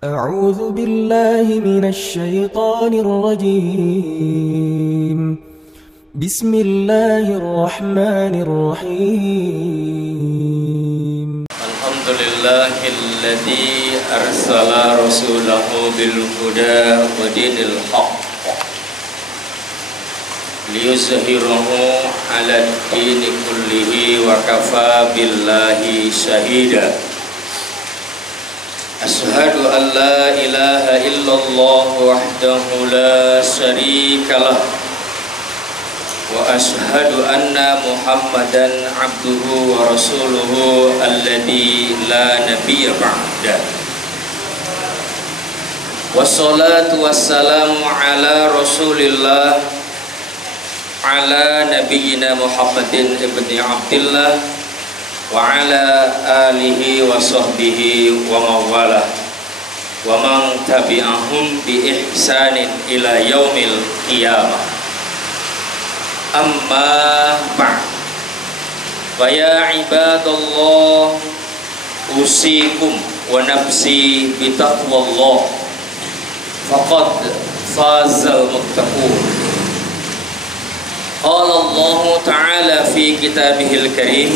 أعوذ بالله من الشيطان الرجيم. بسم الله الرحمن الرحيم. الحمد لله الذي أرسل رسوله بالهدى ودين الحق ليظهره على الدين كله وكفى بالله شهيدا. أشهد أن لا إله إلا الله وحده لا شريك له وأشهد أن محمدا عبده ورسوله الذي لا نبي بعده. والصلاة والسلام على رسول الله على نبينا محمد ابن عبد الله وعلى آله وصحبه ومن والاه ومن تبعهم بإحسان إلى يوم القيامة. أما بعد فيا عباد الله أوصيكم ونفسي بتقوى الله فقد فاز المتقون. قال الله تعالى في كتابه الكريم: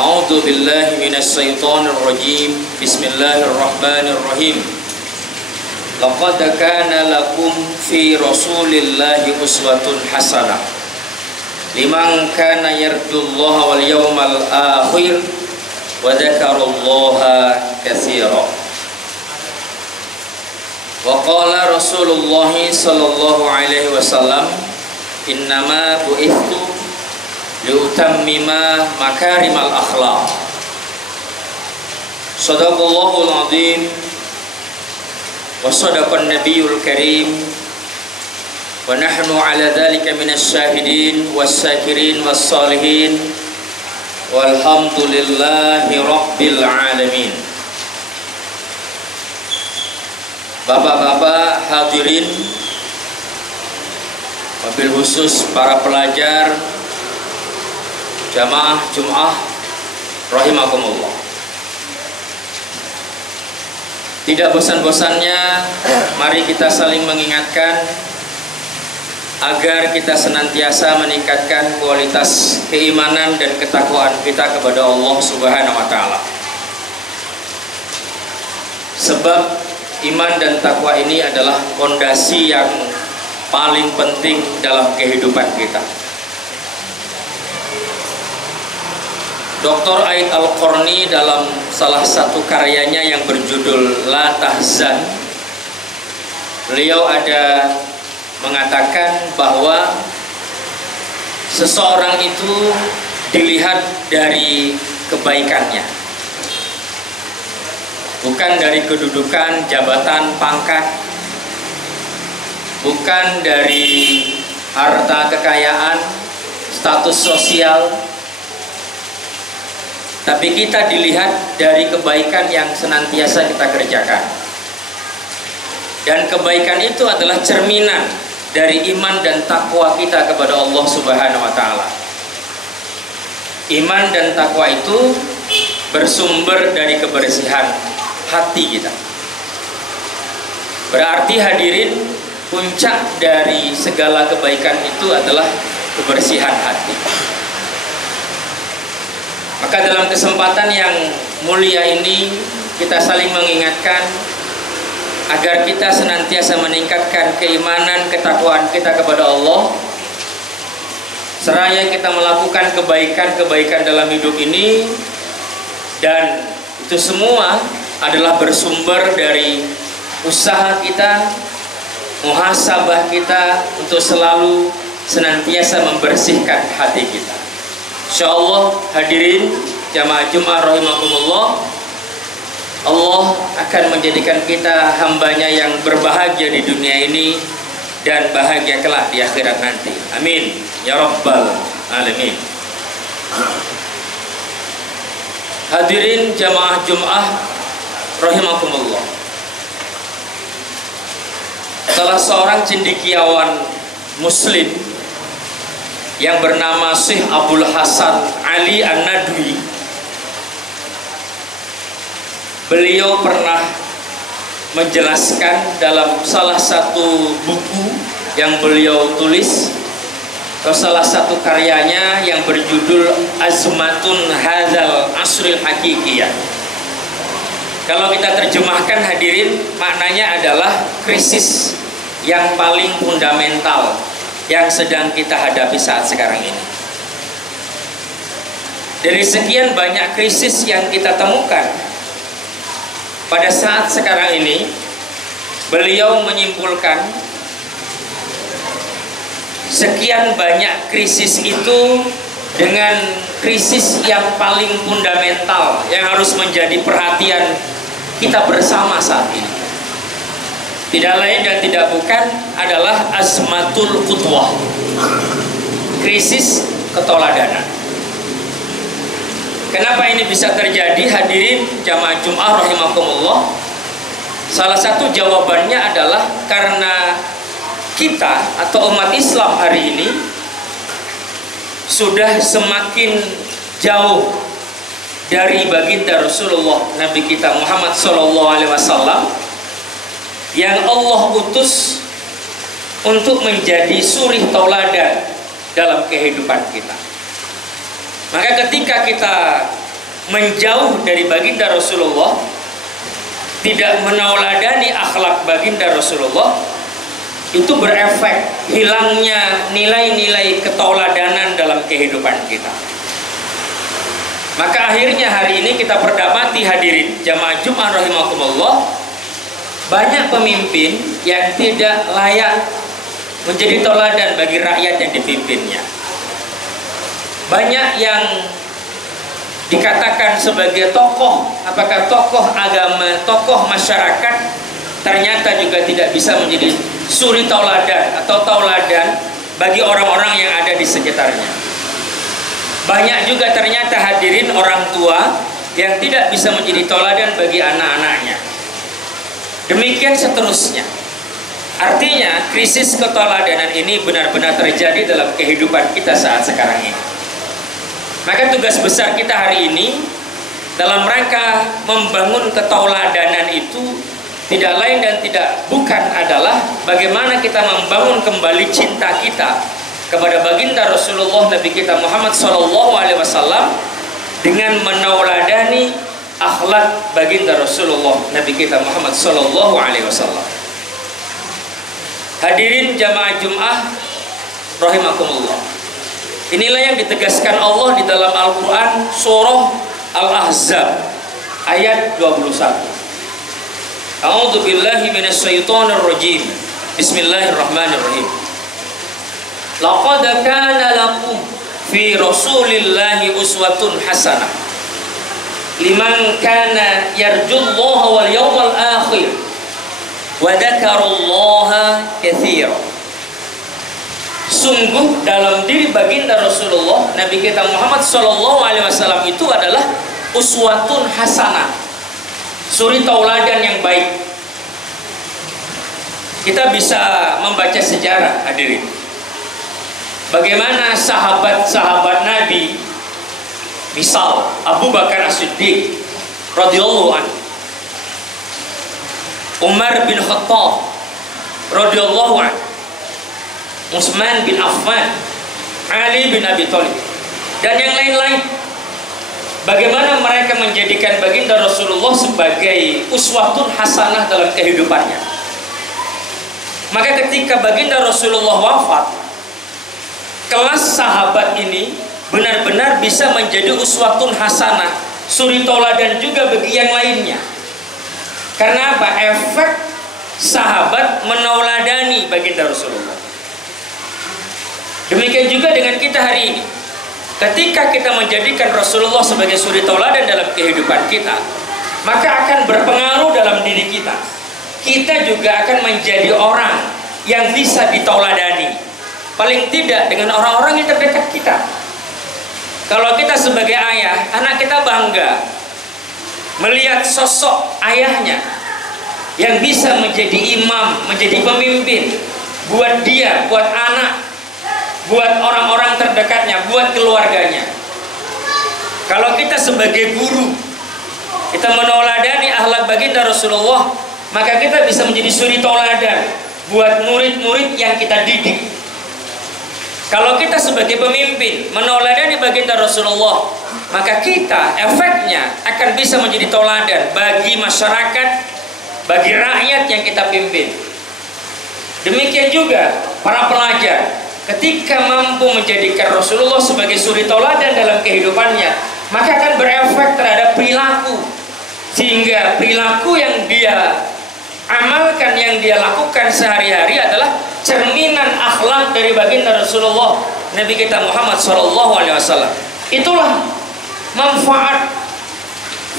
أعوذ بالله من الشيطان الرجيم. بسم الله الرحمن الرحيم. لقد كان لكم في رسول الله أسوة حسنة لمن كان يرجو الله واليوم الآخر وذكر الله كثيرا. وقال رسول الله صلى الله عليه وسلم: إنما بعثت لأتمم مكارم الأخلاق. صدق الله العظيم وصدق النبي الكريم ونحن على ذلك من الشاهدين والشاكرين والصالحين والحمد لله رب العالمين. Bapak-bapak hadirin, wabil khusus para pelajar jamaah Jum'ah rahimakumullah. Tidak bosan-bosannya mari kita saling mengingatkan agar kita senantiasa meningkatkan kualitas keimanan dan ketakwaan kita kepada Allah Subhanahu wa taala. Sebab iman dan takwa ini adalah fondasi yang paling penting dalam kehidupan kita. Dr. Aid Al-Qarni dalam salah satu karyanya yang berjudul La Tahzan, beliau ada mengatakan bahwa seseorang itu dilihat dari kebaikannya, bukan dari kedudukan, jabatan, pangkat, bukan dari harta kekayaan, status sosial, tapi kita dilihat dari kebaikan yang senantiasa kita kerjakan. Dan kebaikan itu adalah cerminan dari iman dan takwa kita kepada Allah Subhanahu wa taala. Iman dan takwa itu bersumber dari kebersihan hati kita. Berarti hadirin, puncak dari segala kebaikan itu adalah kebersihan hati. Maka dalam kesempatan yang mulia ini kita saling mengingatkan agar kita senantiasa meningkatkan keimanan, ketakwaan kita kepada Allah, seraya kita melakukan kebaikan-kebaikan dalam hidup ini, dan itu semua adalah bersumber dari usaha kita, muhasabah kita untuk selalu senantiasa membersihkan hati kita. Insyaallah hadirin jamaah Jum'ah rahimakumullah, Allah akan menjadikan kita hambanya yang berbahagia di dunia ini dan bahagia kelak di akhirat nanti. Amin ya rabbal alamin. Hadirin jamaah Jum'ah rahimakumullah, salah seorang cendekiawan muslim yang bernama Syekh Abdul Hasan Ali An-Nadwi, beliau pernah menjelaskan dalam salah satu buku yang beliau tulis atau salah satu karyanya yang berjudul Azmatun Hadzal Asril Hakikiyah. Kalau kita terjemahkan hadirin, maknanya adalah krisis yang paling fundamental yang sedang kita hadapi saat sekarang ini. Dari sekian banyak krisis yang kita temukan pada saat sekarang ini, beliau menyimpulkan sekian banyak krisis itu dengan krisis yang paling fundamental yang harus menjadi perhatian kita bersama saat ini. Tidak lain dan tidak bukan adalah azmatul qudwah, krisis keteladanan. Kenapa ini bisa terjadi hadirin jamaah Jum'ah rahimakumullah? Salah satu jawabannya adalah karena kita atau umat Islam hari ini sudah semakin jauh dari baginda Rasulullah Nabi kita Muhammad SAW yang Allah utus untuk menjadi suri tauladan dalam kehidupan kita. Maka ketika kita menjauh dari baginda Rasulullah, tidak menauladani akhlak baginda Rasulullah, itu berefek hilangnya nilai-nilai ketauladanan dalam kehidupan kita. Maka akhirnya hari ini kita berdapati hadirin jamaah Jum'ah rahimakumullah, banyak pemimpin yang tidak layak menjadi tauladan bagi rakyat yang dipimpinnya. Banyak yang dikatakan sebagai tokoh, apakah tokoh agama, tokoh masyarakat, ternyata juga tidak bisa menjadi suri tauladan atau tauladan bagi orang-orang yang ada di sekitarnya. Banyak juga ternyata hadirin orang tua yang tidak bisa menjadi tauladan bagi anak-anaknya. Demikian seterusnya. Artinya krisis keteladanan ini benar-benar terjadi dalam kehidupan kita saat sekarang ini. Maka tugas besar kita hari ini dalam rangka membangun ketauladanan itu tidak lain dan tidak bukan adalah bagaimana kita membangun kembali cinta kita kepada baginda Rasulullah Nabi kita Muhammad SAW dengan menauladani akhlak baginda Rasulullah Nabi kita Muhammad SAW. Hadirin jamaah Jum'ah rahimakumullah. Inilah yang ditegaskan Allah di dalam Al-Quran surah Al-Ahzab ayat 21. A'udzu billahi minasyaitonir rajim. Bismillahirrahmanirrahim. Laqad kana lakum fi Rasulillahi uswatun hasanah liman kana yarjullaha wal yawmal akhir wa dzakarallaha katsiran. Sungguh dalam diri baginda Rasulullah Nabi kita Muhammad SAW itu adalah uswatun hasanah, suri tauladan yang baik. Kita bisa membaca sejarah hadirin, bagaimana sahabat-sahabat Nabi, misal Abu Bakar As-Siddiq radhiyallahu anhu, Umar bin Khattab radhiyallahu anhu, Utsman bin Affan, Ali bin Abi Thalib, dan yang lain-lain. Bagaimana mereka menjadikan baginda Rasulullah sebagai uswatun hasanah dalam kehidupannya. Maka ketika baginda Rasulullah wafat, kelas sahabat ini benar-benar bisa menjadi uswatun hasanah, suri tauladan juga bagi yang lainnya. Karena apa? Efek sahabat menauladani baginda Rasulullah. Demikian juga dengan kita hari ini. Ketika kita menjadikan Rasulullah sebagai suri tauladan dalam kehidupan kita, maka akan berpengaruh dalam diri kita. Kita juga akan menjadi orang yang bisa ditauladani. Paling tidak dengan orang-orang yang terdekat kita. Kalau kita sebagai ayah, anak kita bangga melihat sosok ayahnya yang bisa menjadi imam, menjadi pemimpin buat dia, buat anak, buat orang-orang terdekatnya, buat keluarganya. Kalau kita sebagai guru, kita menauladani akhlak baginda Rasulullah maka kita bisa menjadi suri tauladan buat murid-murid yang kita didik. Kalau kita sebagai pemimpin meneladani baginda Rasulullah, maka kita efeknya akan bisa menjadi tauladan bagi masyarakat, bagi rakyat yang kita pimpin. Demikian juga para pelajar, ketika mampu menjadikan Rasulullah sebagai suri tauladan dalam kehidupannya, maka akan berefek terhadap perilaku, sehingga perilaku yang dia amalkan, yang dia lakukan sehari-hari adalah cerminan akhlak dari baginda Rasulullah Nabi kita Muhammad SAW. Itulah manfaat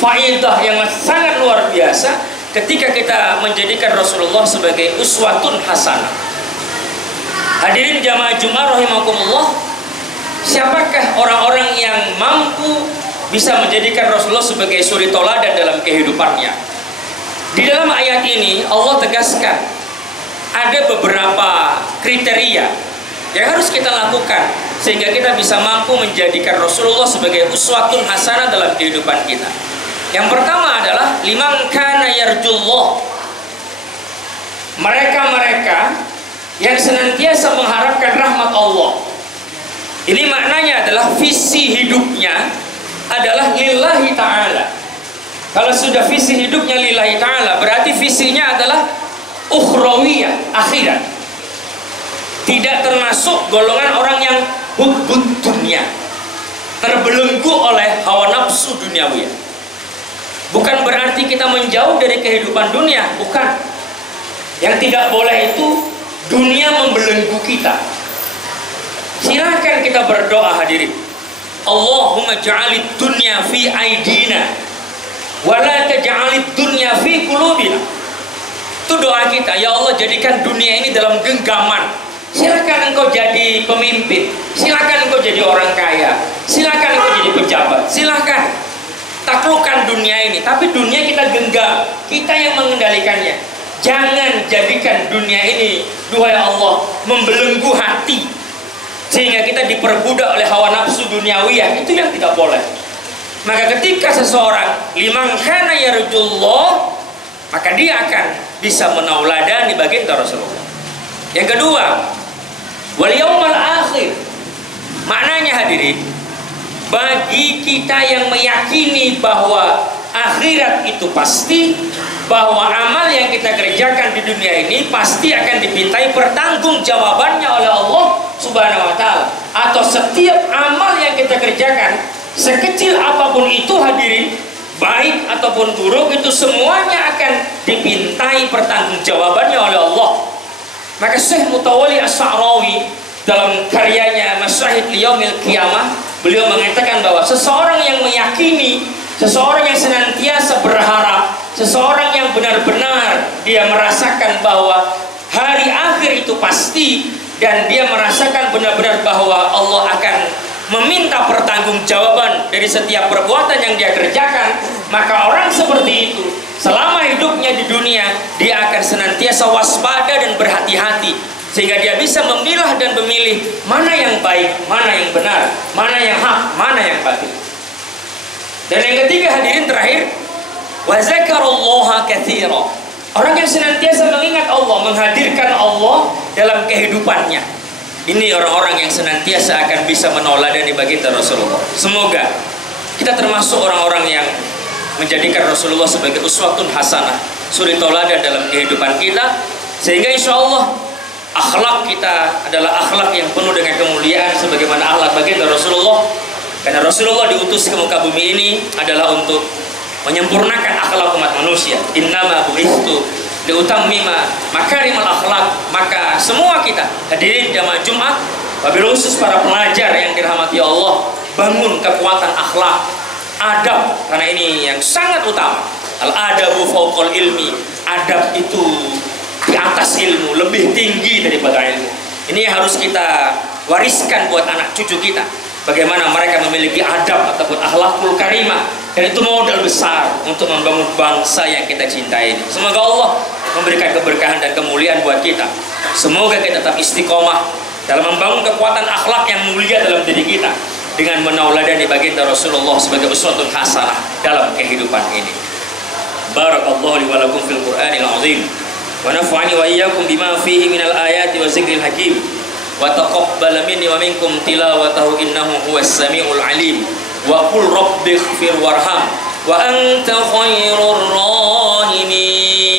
faidah yang sangat luar biasa ketika kita menjadikan Rasulullah sebagai uswatun hasanah. Hadirin jamaah Jumat rahimakumullah, siapakah orang-orang yang mampu bisa menjadikan Rasulullah sebagai suri tauladan dalam kehidupannya? Di dalam ayat ini Allah tegaskan ada beberapa kriteria yang harus kita lakukan sehingga kita bisa mampu menjadikan Rasulullah sebagai uswatun hasanah dalam kehidupan kita. Yang pertama adalah liman kana yarjullah, mereka-mereka yang senantiasa mengharapkan rahmat Allah. Ini maknanya adalah visi hidupnya adalah lillahi ta'ala. Kalau sudah visi hidupnya lillahi ta'ala, berarti visinya adalah ukhrawiyah, akhirat. Tidak termasuk golongan orang yang hubbud dunia, terbelenggu oleh hawa nafsu duniawi. Bukan berarti kita menjauh dari kehidupan dunia, bukan. Yang tidak boleh itu dunia membelenggu kita. Silakan kita berdoa hadirin, Allahumma ja'alid dunya fi aidina wala taj'alid dunya fi qulubina. Itu doa kita, ya Allah jadikan dunia ini dalam genggaman. Silakan engkau jadi pemimpin, silakan engkau jadi orang kaya, silakan engkau jadi pejabat, silakan taklukkan dunia ini, tapi dunia kita genggam, kita yang mengendalikannya. Jangan jadikan dunia ini, duhai Allah, membelenggu hati sehingga kita diperbudak oleh hawa nafsu duniawiyah. Itu yang tidak boleh. Maka ketika seseorang liman kana yarjullah, maka dia akan bisa menauladani baginda Rasulullah. Yang kedua, wal yaumal akhir. Maknanya hadirin, bagi kita yang meyakini bahwa akhirat itu pasti, bahwa amal yang kita kerjakan di dunia ini pasti akan dimintai pertanggungjawabannya oleh Allah Subhanahu wa taala, atau setiap amal yang kita kerjakan sekecil apapun itu hadirin, baik ataupun buruk, itu semuanya akan dipintai pertanggungjawabannya oleh Allah. Maka Syekh Mutawalli As-Sa'rawi dalam karyanya Masyahid Liyaumil Qiyamah, beliau mengatakan bahwa seseorang yang meyakini, seseorang yang senantiasa berharap, seseorang yang benar-benar dia merasakan bahwa hari akhir itu pasti, dan dia merasakan benar-benar bahwa Allah akan meminta pertanggungjawaban dari setiap perbuatan yang dia kerjakan, maka orang seperti itu selama hidupnya di dunia dia akan senantiasa waspada dan berhati-hati, sehingga dia bisa memilah dan memilih mana yang baik, mana yang benar, mana yang hak, mana yang batil. Dan yang ketiga hadirin terakhir, wa zakarullaha katsira. Orang yang senantiasa mengingat Allah, menghadirkan Allah dalam kehidupannya. Ini orang-orang yang senantiasa akan bisa menauladani baginda Rasulullah. Semoga kita termasuk orang-orang yang menjadikan Rasulullah sebagai uswatun hasanah, suri tauladan dalam kehidupan kita, sehingga insya Allah akhlak kita adalah akhlak yang penuh dengan kemuliaan sebagaimana akhlak baginda Rasulullah. Karena Rasulullah diutus ke muka bumi ini adalah untuk menyempurnakan akhlak umat manusia. Innama bu'ithtu liutammima makarimal akhlak. Maka semua kita hadirin jamaah Jumat, wabil khusus para pelajar yang dirahmati Allah, bangun kekuatan akhlak, adab, karena ini yang sangat utama. Al-adabu fauqal ilmi. Adab itu di atas ilmu, lebih tinggi daripada ilmu. Ini yang harus kita wariskan buat anak cucu kita. Bagaimana mereka memiliki adab ataupun akhlakul karimah, dan itu modal besar untuk membangun bangsa yang kita cintai ini. Semoga Allah memberikan keberkahan dan kemuliaan buat kita. Semoga kita tetap istiqomah dalam membangun kekuatan akhlak yang mulia dalam diri kita dengan menauladani baginda Rasulullah sebagai uswatun hasanah dalam kehidupan ini. Barakallahu li wa lakum fil Qur'anil azim. Wa nafa'ani wa iyyakum bima fihi minal ayati wa zikril hakim. Wa taqabbal minni wa minkum tilawatahu innahu huwas samiul alim. وقل رب اغفر وارحم وأنت خير الراحمين